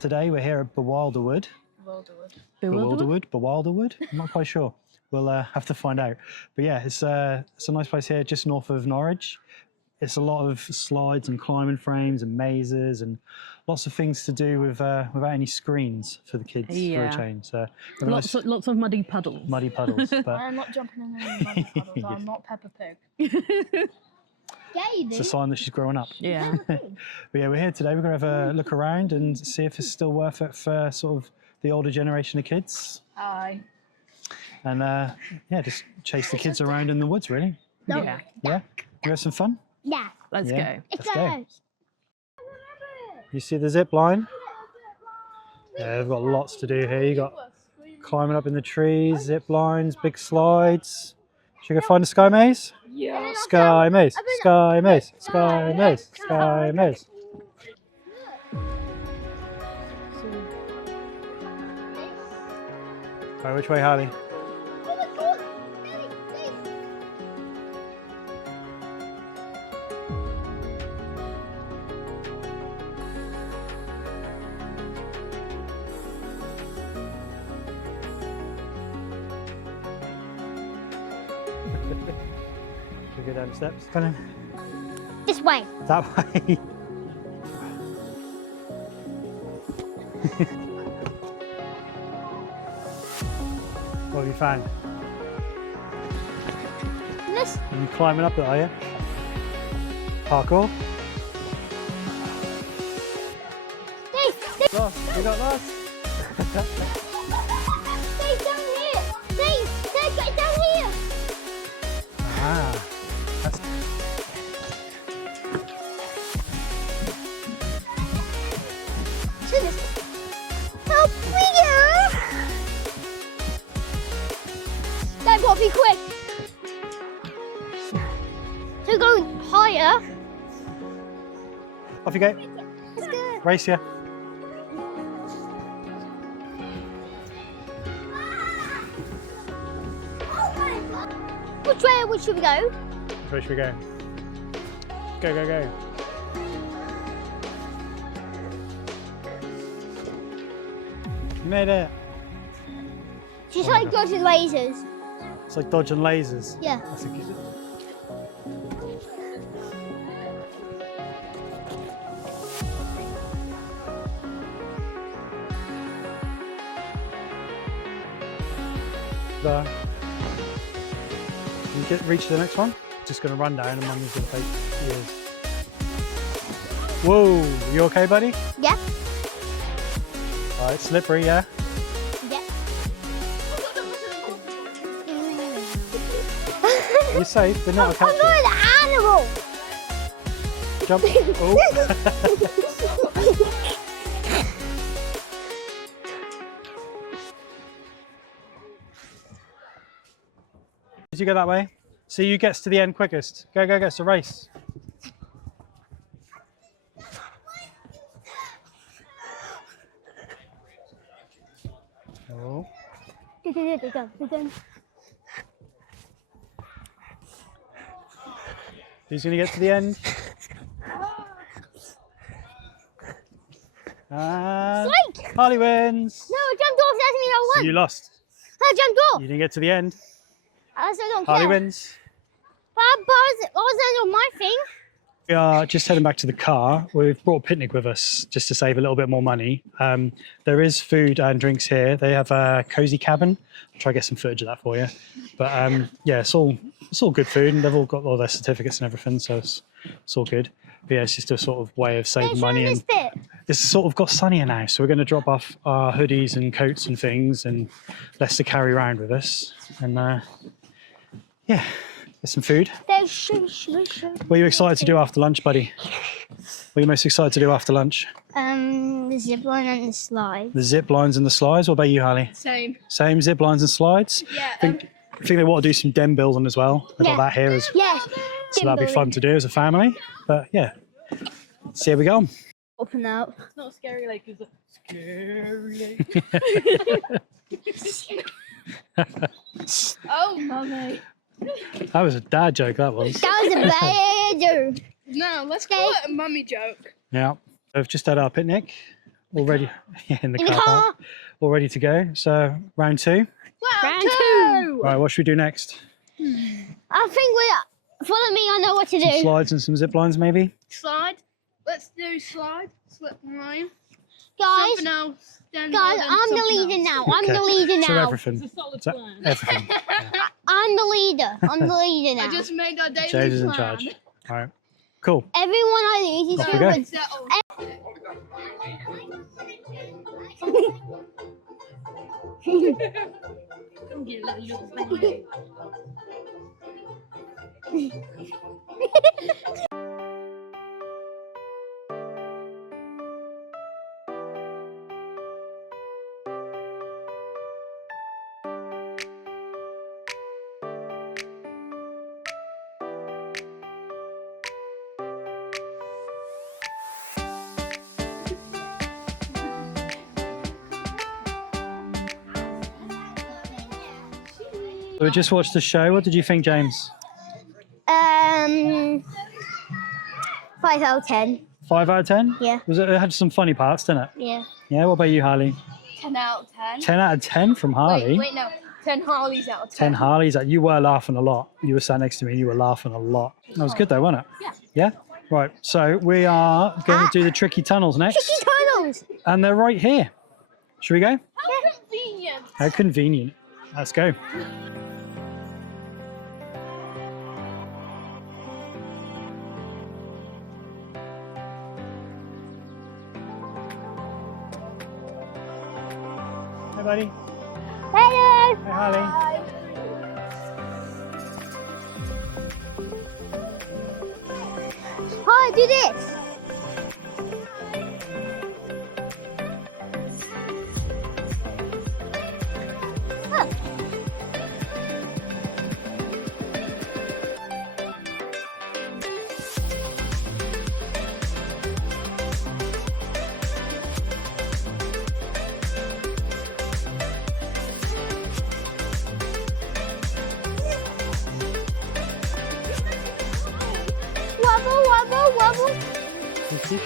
Today we're here at BeWILDerwood. BeWILDerwood? I'm not quite sure. We'll have to find out. But yeah, it's a nice place here just north of Norwich. It's a lot of slides and climbing frames and mazes and lots of things to do with without any screens for the kids for a change. So lots of muddy puddles. Muddy puddles. But I'm not jumping in any muddy puddles. I'm not Peppa Pig. It's a sign that she's growing up. Yeah. But yeah, we're here today. We're going to have a look around and see if it's still worth it for sort of the older generation of kids. Aye. And yeah, just chase the kids around in the woods, really. Yeah. Yeah? You have some fun? Yeah. Let's go. Let's go. You see the zip line? Yeah, they've got lots to do here. You got climbing up in the trees, zip lines, big slides. Should we go find a sky maze? Yeah. Sky maze, sky maze, sky maze, sky maze. Right, which way, Harley? Should we go down the steps? Come in. This way. That way. What have you found? This. Are you climbing up it, are you? Parkour? Lost. We got lost. Stay down here. Stay down here. Ah. That's... Help me! Dad, got to be quick. So we're going higher. Off you go. Let's go. Race ya. Which should we go? Where should we go? Go, go, go. You made it. Just like dodging lasers. It's like dodging lasers. Yeah. That's a good... You reach the next one. Just going to run down and Mummy's going to take yours. Whoa, you okay, buddy? Yeah. All right, slippery, yeah? Yeah. You're safe, but not a I'm not an animal. Jump. Oh. Did you go that way? See who gets to the end quickest. Go, go, go. It's a race. Oh. Who's going to get to the end? And Harley wins. No, I jumped off. That means I So won. you lost. I jumped off. You didn't get to the end. I still don't Harley care. wins. But I was on my thing. We are just heading back to the car. We've brought a picnic with us just to save a little bit more money. There is food and drinks here. They have a cozy cabin. I'll try to get some footage of that for you. But yeah, it's all good food, and they've all got all their certificates and everything, so it's all good. But yeah, it's just a sort of way of saving money. This bit. It's sort of got sunnier now, so we're going to drop off our hoodies and coats and things and less to carry around with us. And yeah, get some food. What are you excited to do after lunch, buddy? What are you most excited to do after lunch? The zip line and the slide. The zip lines and the slides. What about you, Harley? Same. Same zip lines and slides? Yeah. I think they want to do some den building as well. They've got that here, Yes. so that'd be fun to do as a family. But yeah, see how we go. Up and out. It's not scary lake, is it? Scary lake. Oh, mummy. That was a dad joke, that was. That was a bad joke. No, let's call it a mummy joke. Yeah. We've just had our picnic. all ready in the In the car car. park, all ready to go. So round 2. Round 2. Right, what should we do next? I think we. Follow me. I know what to Some do. slides and some zip lines, maybe. Slide. Let's do slide. Slip line. Guys, Something else. Then guys, then I'm the something leader else. now. I'm the leader So now. everything. It's a solid So plan. everything. I'm the leader. I'm the leader I now. just made our daily James is in plan. charge. All right. Cool. Everyone I lead is Off we go. good. Settled. You little thing. So we just watched the show. What did you think, James? 5 out of 10. 5 out of 10? Yeah. It had some funny parts, didn't it? Yeah. Yeah, what about you, Harley? 10 out of 10. 10 out of 10 from Harley. Wait, no. 10 Harleys out of 10. 10 Harleys. You were laughing a lot. You were sat next to me and you were laughing a lot. That was good though, wasn't it? Yeah. Yeah? Right, so we are going to do the tricky tunnels next. Tricky tunnels. And they're right here. Should we go? How convenient. How convenient. Let's go. Hi, buddy. Hello. Hi, Harley. Hi, do this. Wobble, wobble, wobble.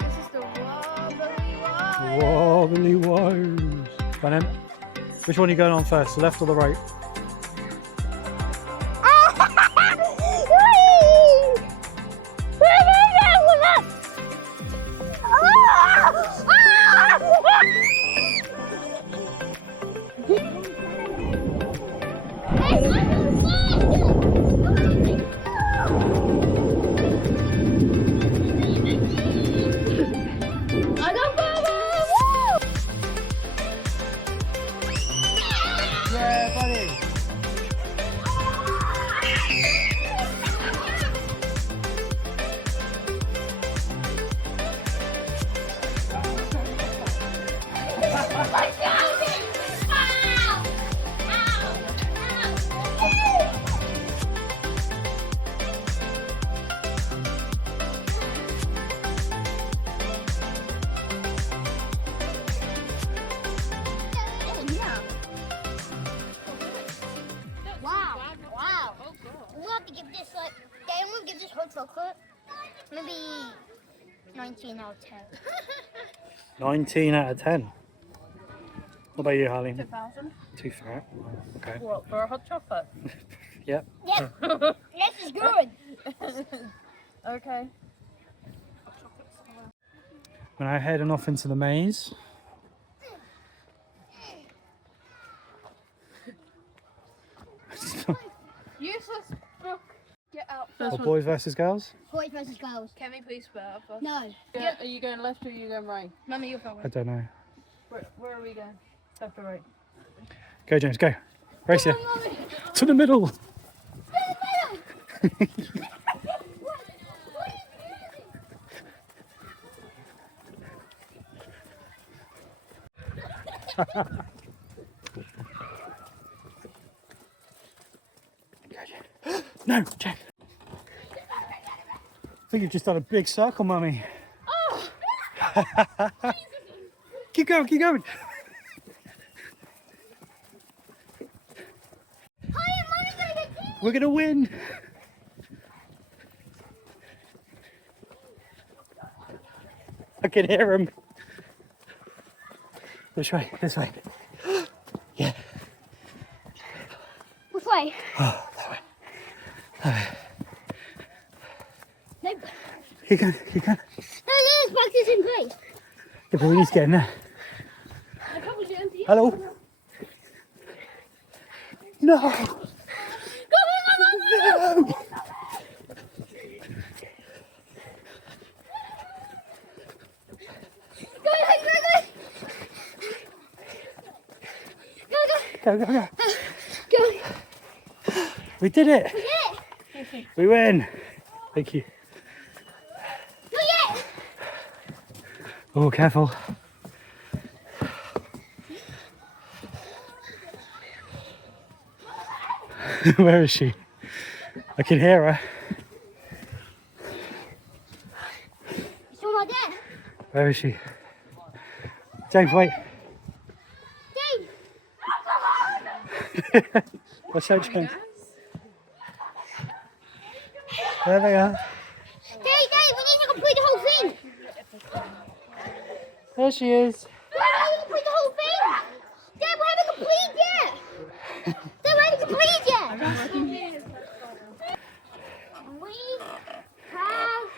This is the wobbly one. Wobbly woes. Go on then. Which one are you going on first, the left or the right? Yeah, buddy. Wow, wow. We'll have to give this like, Dan will give this hot chocolate maybe 19 out of 10. 19 out of 10. What about you, Harley? 2,000. Too fat. Okay. What, for a hot chocolate? Yep. Yeah, this is good. Okay. We're now heading off into the maze. Useless book. Get out. Oh, boys versus girls? Boys versus girls. Can we please spell first? No. Yeah. Are you going left or are you going right? Mummy, you're going. I don't know. Where are we going? Left or right? Go, James, go. Race it. To the middle. No, Jack. I think you've just done a big circle, Mummy. Oh! Keep going, keep going. We're gonna win. I can hear him. This way, this way. Yeah. Which way? Oh, that way. That way. Nope. Keep going, keep going. No, let's practice in place. Yeah, but we need to get in there. I probably didn't see it. Hello? No! Go, No! Go, go, go. Go. We did it. Yeah. We win. Thank you. Go yet. Oh, careful. Where is she? I can hear her. Still not there. Where is she? James, wait. Dave. What's that, James? There they are. Dave, we need to complete the whole thing. There she is. We haven't complete the whole thing. Dad, we haven't completed yet. Dad, we haven't completed yet. We have.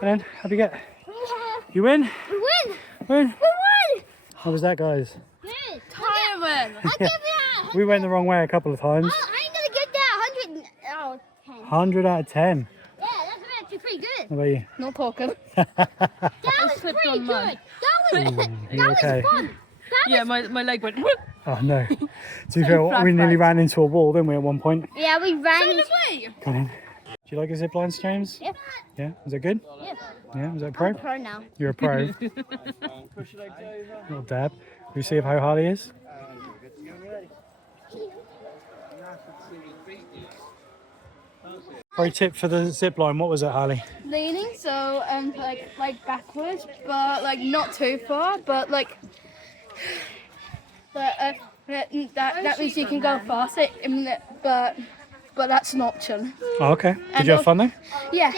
And then, how'd you get? We have. You win? We win. Win? We won. How was that, guys? Good. Fireman. I'll give you that. We went the wrong way a couple of times. I'm gonna get that 100. Oh, 10. 100 out of 10. Yeah, that's actually pretty good. How about you? No talking. That was slipped pretty on good. mud. That was You okay? fun. That Yeah, was, my leg went whoop. Oh no. To be fair, we nearly ran into a wall, didn't we, at one point? yeah, we ran. Come in. Do you like your zip lines, James? Yeah. Yeah? Was it good? Yeah. Yeah? Was that pro? Pro now. You're a pro. Little dab. Can we see how hard he is? Pro tip for the zip line, what was it, Harley? Leaning, so like backwards, but like not too far, but like that means you can go faster, but that's an option. Oh, okay. Did And you have fun though? Yeah.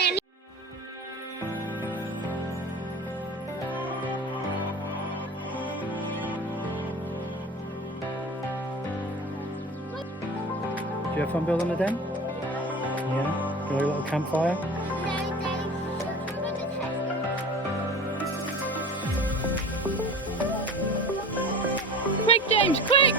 Did you have fun building a den? Yeah? Got a little campfire? Quick, James, quick!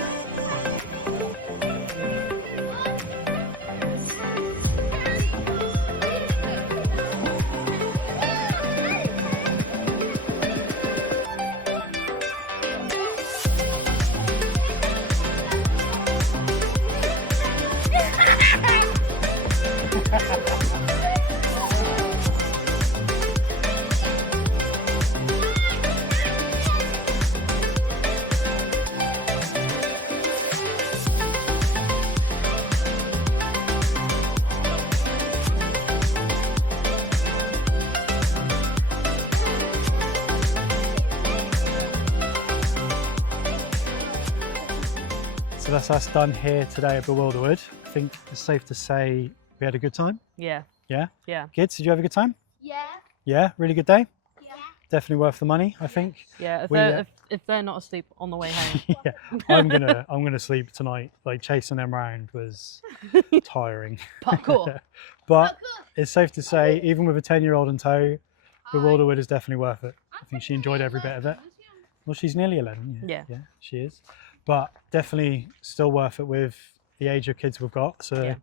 So that's us done here today at BeWILDerwood. I think it's safe to say we had a good time. Yeah, Yeah? yeah, Kids, did you have a good time? Yeah. Yeah? Really good day? Yeah. Definitely worth the money, I think. yeah. We, If they're not asleep on the way home, Yeah, I'm gonna sleep tonight. Like chasing them around was tiring. parkour. But it's safe to say, even with a 10-year-old in tow, BeWILDerwood is definitely worth it. I think she enjoyed every bit of it. Well, she's nearly 11. Yeah. Yeah, she is. But definitely still worth it with the age of kids we've got. So Yeah.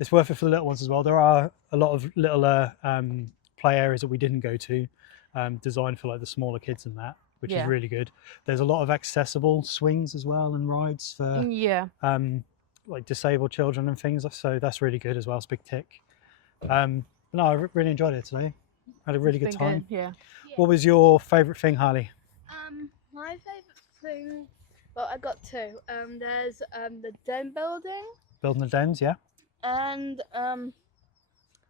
it's worth it for the little ones as well. There are a lot of littler play areas that we didn't go to, designed for like the smaller kids and that, which is Yeah. really good. There's a lot of accessible swings as well and rides for Yeah, like disabled children and things. So that's really good as well. It's a big tick. No, I really enjoyed it today. Had a really good Been time. good, yeah. What was your favourite thing, Harley? My favourite thing, well, I got two. There's the den building Building the dens, yeah. and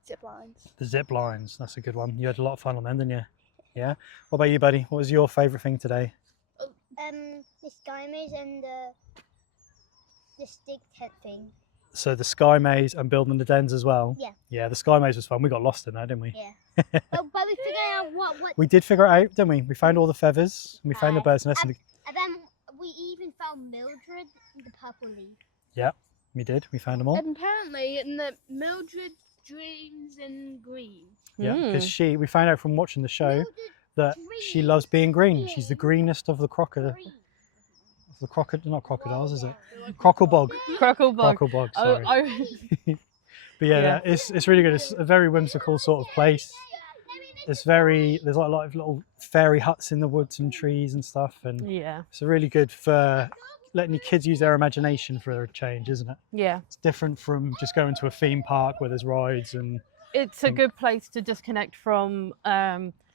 zip lines. The zip lines, that's a good one. You had a lot of fun on them, didn't you? Yeah. What about you, buddy? What was your favourite thing today? The sky maze and the stick tent thing. So the sky maze and building the dens as well. Yeah. Yeah, the sky maze was fun. We got lost in there, didn't we? Yeah. But we figured out what. We did figure it out, didn't we? We found all the feathers. And we found the bird's nest. And then we even found Mildred the purple leaf. Yeah, we did. We found them all. And apparently, in the Mildred dreams in green. Yeah, because we found out from watching the show that she loves being green. She's the greenest of the not crocodiles, is it? Crocklebog. Crocklebog. Crocklebog, sorry. But yeah, it's really good. It's a very whimsical sort of place. There's like a lot of little fairy huts in the woods and trees and stuff, and Yeah. it's really good for letting your kids use their imagination for a change, isn't it? Yeah. It's different from just going to a theme park where there's rides and It's a good place to disconnect from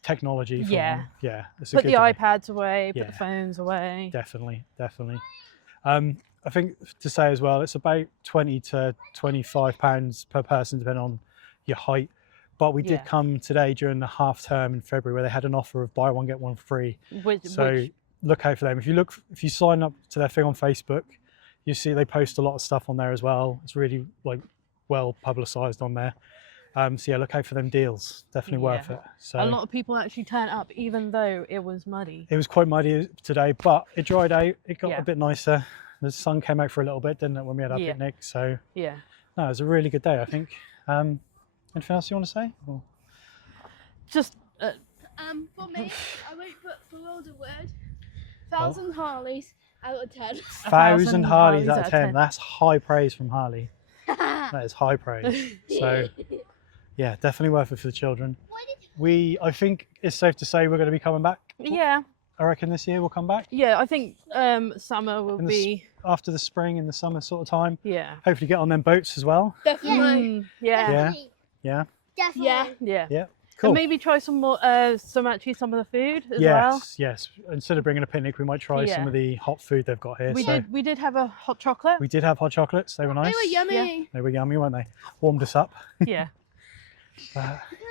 technology. Yeah. Yeah. It's a put good the day. iPads away, put Yeah. the phones away. Definitely. I think to say as well, it's about £20 to £25 per person, depending on your height. But we did Yeah. come today during the half term in February where they had an offer of buy one get one free. Which Look out for them. If you sign up to their thing on Facebook, you see they post a lot of stuff on there as well. It's really well publicised on there. So yeah, look out for them deals. Definitely worth Yeah. it. So a lot of people actually turn up, even though it was muddy. it was quite muddy today, but it dried out. It got Yeah. a bit nicer. The sun came out for a little bit, didn't it, when we had our Yeah. picnic? So Yeah. no, it was a really good day, I think. Anything else you want to say? Or- Just For me, I went for BeWILDerwood. 1,000 Harleys out of 10. 1,000 Harleys out of 10. That's high praise from Harley. That is high praise. So yeah, definitely worth it for the children. I think it's safe to say we're going to be coming back. yeah. I reckon this year we'll come back Yeah, I think summer will be after the spring and the summer sort of time. yeah. Hopefully get on them boats as well. Definitely. Yeah. Definitely. Yeah. Definitely. Yeah. Yeah. Yeah. Cool. And maybe try some more some of the food as well. Yes. Instead of bringing a picnic, we might try Yeah. some of the hot food they've got here. We did have a hot chocolate. We did have hot chocolates. They were nice. They were yummy. They were yummy, weren't they? Warmed us up. Yeah.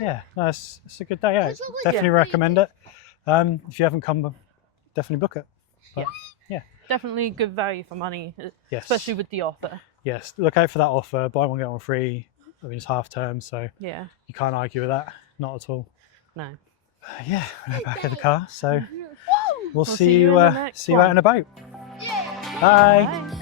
Yeah, no, it's a good day out. chocolate? Definitely Yeah. recommend it. If you haven't come, definitely book it. But, Definitely good value for money, yes, especially with the offer. yes. Look out for that offer. Buy one get one free. I mean, it's half term, so Yeah. you can't argue with that. Not at all. No. Yeah, we're back at the car, so we'll see see you you. in the next See you out one. and about. Yeah. Bye. Bye.